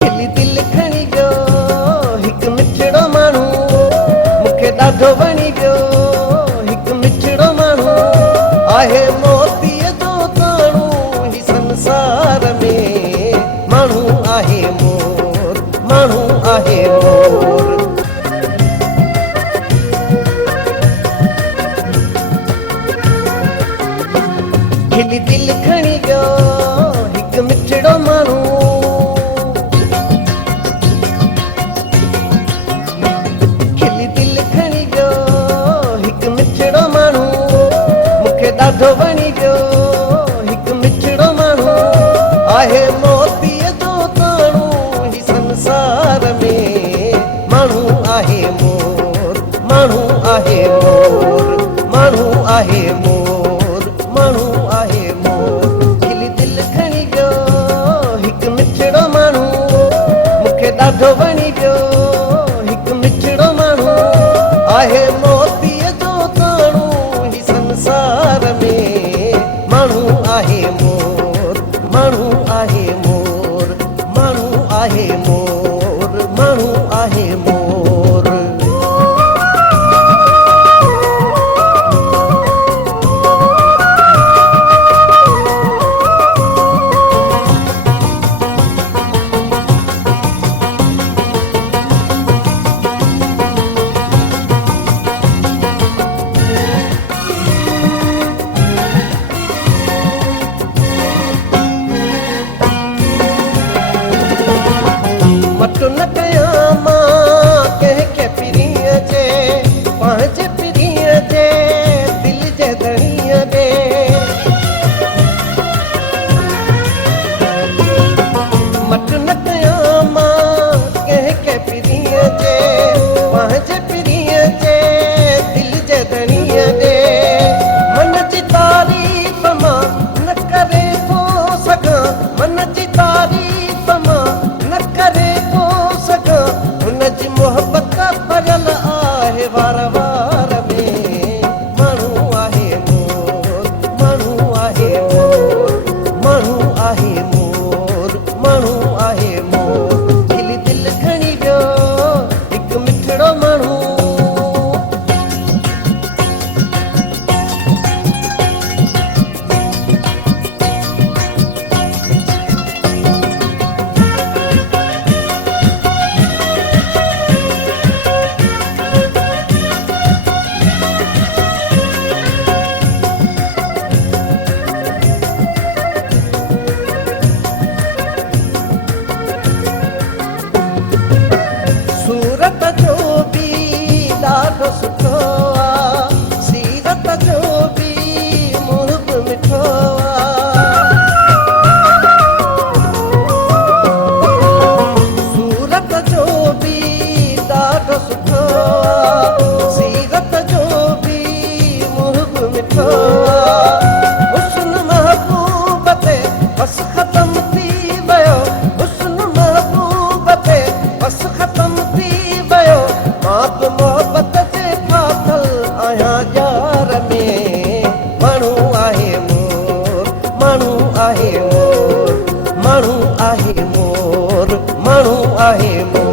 खिली दिल खणी वियो हिकु मिठड़ो माण्हू मूंखे ॾाढो वणी वियो हिकु मिठड़ो माण्हू आहे मोतीअ जो ताणू ही संसार में माण्हू आहे मोर माण्हू आहे मोर खिली दिल खणी वियो हिकु मिठड़ो माण्हू ॾाढो वणी वियो हिकु मिठड़ो माण्हू आहे मोतीअ जो ताणू ही संसार में माण्हू आहे मोर माण्हू आहे मोर माण्हू आहे मोर माण्हू आहे मोर खिली दिल खणी वियो हिकु मिठड़ो माण्हू मूंखे ॾाढो वणी वियो हिकु मिठड़ो माण्हू आहे मोतीअ जो ताणू ही संसार माण्हू आहे मोर माण्हू आहे मोर माण्हू आहे मोर माण्हू आहे मोर मटु न कयां मां कंहिंखे पिरीअ जे पंहिंजे पिरीअ जे दिल जे धणीअ ॾे मटु न कयां मां कंहिंखे पिरीअ जे पंहिंजे पिरीअ जे दिल जे धणीअ ॾे मन जी तारीफ़ मां न करे थो सघां मन जी तारीफ़ मां न करे हुनजी मोहबत भरियल आहे वार वार में माण्हू आहे मोर माण्हू आहे मोर माण्हू आहे मोर माण्हू आहे मोर खिली दिल खणी वियो हिकु मिठड़ो माण्हू सूरत जो बि ॾाढो सुठो आहे सीरत जो बि मुंहुं बि मिठो आहे सूरत जो बि ॾाढो सुठो आहे सीरत जो बि मुंहुं बि मिठो आहे हुस्न महबूब ते बस ख़तम थी वियो हुस्न महबूब ते बस ख़तम थी वियो मां बि मोहबत जे फाथल आहियां यार में माण्हू आहे मोर माण्हू आहे मोर माण्हू आहे मोर माण्हू आहे मोर